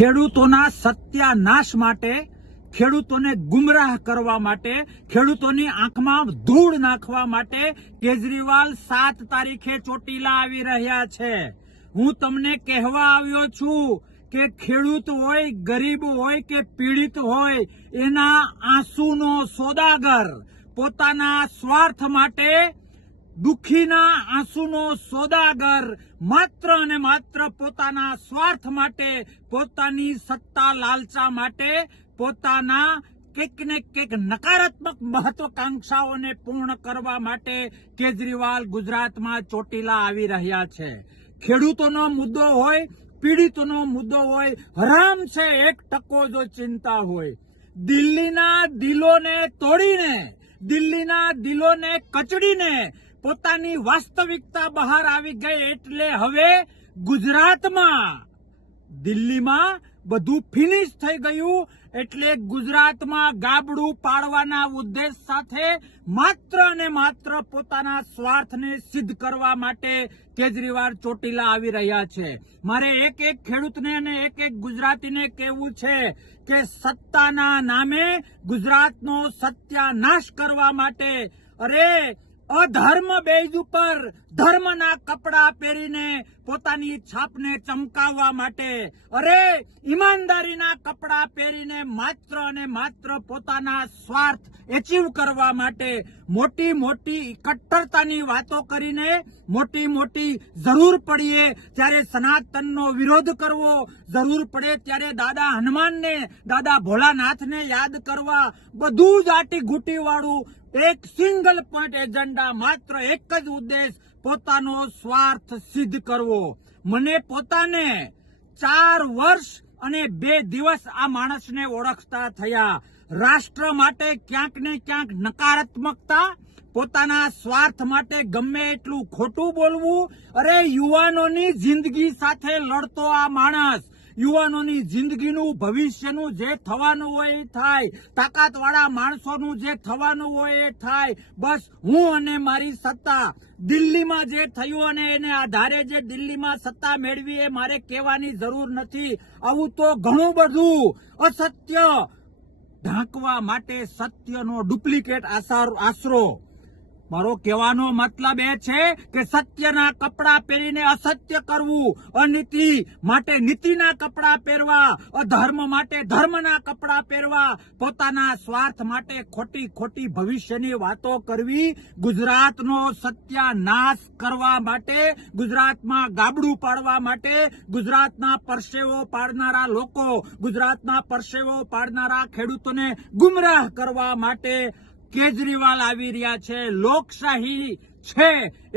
ખેડૂતોના સત્યાનાશ માટે, ખેડૂતોને ગુમરાહ કરવા માટે, ખેડૂતોની આંખમાં ધૂળ નાખવા માટે કેજરીવાલ 7 તારીખે ચોટીલા આવી રહ્યા છે। હું તમને કહેવા આવ્યો છું કે ખેડૂત હોય, ગરીબ હોય કે પીડિત હોય, એના આંસુનો સોદાગર પોતાના સ્વાર્થ માટે, દુખીના આંસુનો સોદાગર માત્ર અને માત્ર પોતાના સ્વાર્થ માટે, પોતાની સત્તા લાલચા માટે, પોતાના કંઈક ને કંઈક નકારાત્મક મહત્વાકાંક્ષાઓને પૂર્ણ કરવા માટે કેજરીવાલ ગુજરાતમાં ચોટીલા આવી રહ્યા છે। ખેડૂતોનો મુદ્દો હોય, પીડિતોનો મુદ્દો હોય, હરામ છે 1% જો ચિંતા હોય। દિલ્હીના દિલોને તોડીને, દિલ્હીના દિલોને કચડીને પોતાની વાસ્તવિકતા બહાર આવી ગઈ એટલે હવે ગુજરાતમાં, દિલ્હીમાં બધું ફિનિશ થઈ ગયું એટલે ગુજરાતમાં ગાબડું પાડવાના ઉદ્દેશ સાથે માત્ર અને માત્ર પોતાના સ્વાર્થને સિદ્ધ કરવા માટે કેજરીવાલ ચોટીલા આવી રહ્યા છે। મારે એક એક ખેડૂતને અને એક એક ગુજરાતીને કહેવું છે કે સત્તાના નામે ગુજરાતનો સત્યાનાશ કરવા માટે, અરે અધર્મ બેઝ ઉપર ધર્મના કપડા પહેરીને પોતાની છાપને ચમકાવવા માટે, અરે ઈમાનદારીના કપડા પહેરીને માત્ર અને માત્ર પોતાના સ્વાર્થ એચીવ કરવા માટે મોટી મોટી કટ્ટરતાની વાતો કરીને, મોટી મોટી જરૂર પડીએ ત્યારે સનાતનનો વિરોધ કરવો, જરૂર પડે ત્યારે દાદા હનુમાનને, દાદા ભોળાનાથને યાદ કરવા, બધું જ આટી ઘૂંટી વાળું એક સિંગલ પોઈન્ટ એજન્ડા, માત્ર એક જ ઉદ્દેશ, પોતાનો સ્વાર્થ સિદ્ધ કરવો। મને પોતાને 4 વર્ષ અને 2 દિવસ આ માણસને ઓળખતા થયા। રાષ્ટ્ર માટે ક્યાંક ને ક્યાંક નકારાત્મકતા, પોતાના સ્વાર્થ માટે ગમે એટલું ખોટું બોલવું, અરે યુવાનોની જિંદગી સાથે લડતો આ માણસ, યુવાનોની જિંદગીનું, ભવિષ્યનું જે થવાનું હોય એ થાય, તાકાતવાળા માણસોનું જે થવાનું હોય એ થાય, બસ હું અને મારી સત્તા, દિલ્હીમાં જે થયું અને એને આધારે જે દિલ્હીમાં સત્તા મેળવી એ મારે કહેવાની જરૂર નથી। આવું તો ઘણું બધું અસત્ય ઢાંકવા માટે સત્યનો ડુપ્લિકેટ આશરો, મારો કહેવાનો મતલબ એ છે કે સત્યના કપડા પહેરીને અસત્ય કરવું, અનીતિ માટે નીતિના કપડા પહેરવા, અધર્મ માટે ધર્મના કપડા પહેરવા, પોતાના સ્વાર્થ માટે ખોટી ખોટી ભવિષ્યની વાતો કરવી, ગુજરાતનો સત્યાનાશ કરવા માટે, ગુજરાતમાં ગાબડું પાડવા માટે, ગુજરાતના પરસેવો પાડનારા લોકો, ગુજરાતના પરસેવો પાડનારા ખેડૂતોને ગુમરાહ કરવા માટે કેજરીવાલ આવી રહ્યા છે। લોકશાહી છે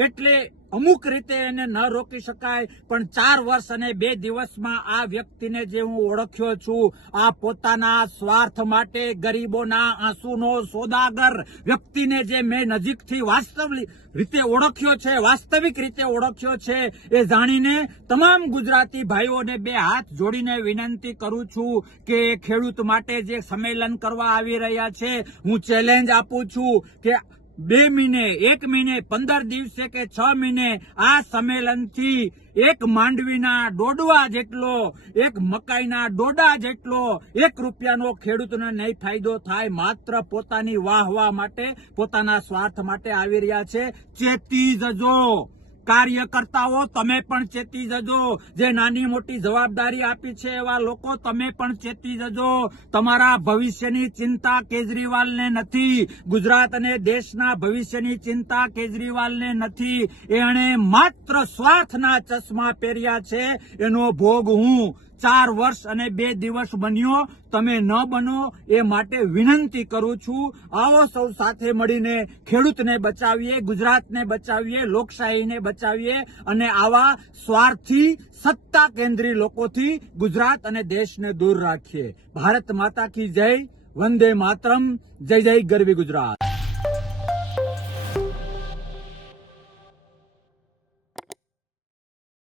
એટલે અમુક રીતે એને ન રોકી શકાય, પણ 4 વર્ષ અને 2 દિવસમાં આ વ્યક્તિને જે હું ઓળખ્યો છું, આ પોતાના સ્વાર્થ માટે ગરીબોના આંસુનો સોદાગર વ્યક્તિને જે મેં નજીકથી વાસ્તવિક રીતે ઓળખ્યો છે એ જાણીને તમામ ગુજરાતી ભાઈઓને 2 હાથ જોડીને વિનંતી કરું છું કે ખેડૂત માટે જે સંમેલન કરવા આવી રહ્યા છે, હું ચેલેન્જ આપું છું કે 2 મહિને, 1 મહિને, 15 દિવસે કે 6 મહિને આ સંમેલનથી એક માંડવીના ડોડવા જેટલો, એક મકાઈના ડોડા જેટલો 1 રૂપિયાનો ખેડૂતને નહીં ફાયદો થાય, માત્ર પોતાની વાહ માટે, પોતાના સ્વાર્થ માટે આવી રહ્યા છે। ચેતી જજો કાર્યકર્તાઓ, તમે પણ ચેતી જજો, જે નાની મોટી જવાબદારી આપી છે એવા લોકો, તમે પણ ચેતી જજો। તમારા ભવિષ્યની ચિંતા કેજરીવાલને નથી, ગુજરાત અને દેશના ભવિષ્યની ચિંતા કેજરીવાલને નથી, એણે માત્ર સ્વાર્થના ચશ્મા પહેર્યા છે, એનો ભોગ હું 4 વર્ષ અને 2 દિવસ બન્યો, તમે ન બનો એ માટે વિનંતી કરું છું। આવો સૌ સાથે મળીને ખેડૂતને બચાવીએ, ગુજરાતને બચાવીએ, લોકશાહીને બચાવીએ અને આવા સ્વાર્થી સત્તા કેન્દ્રી લોકોથી ગુજરાત અને દેશને દૂર રાખીએ। ભારત માતા કી જય, વંદે માતરમ, જય જય ગરવી ગુજરાત।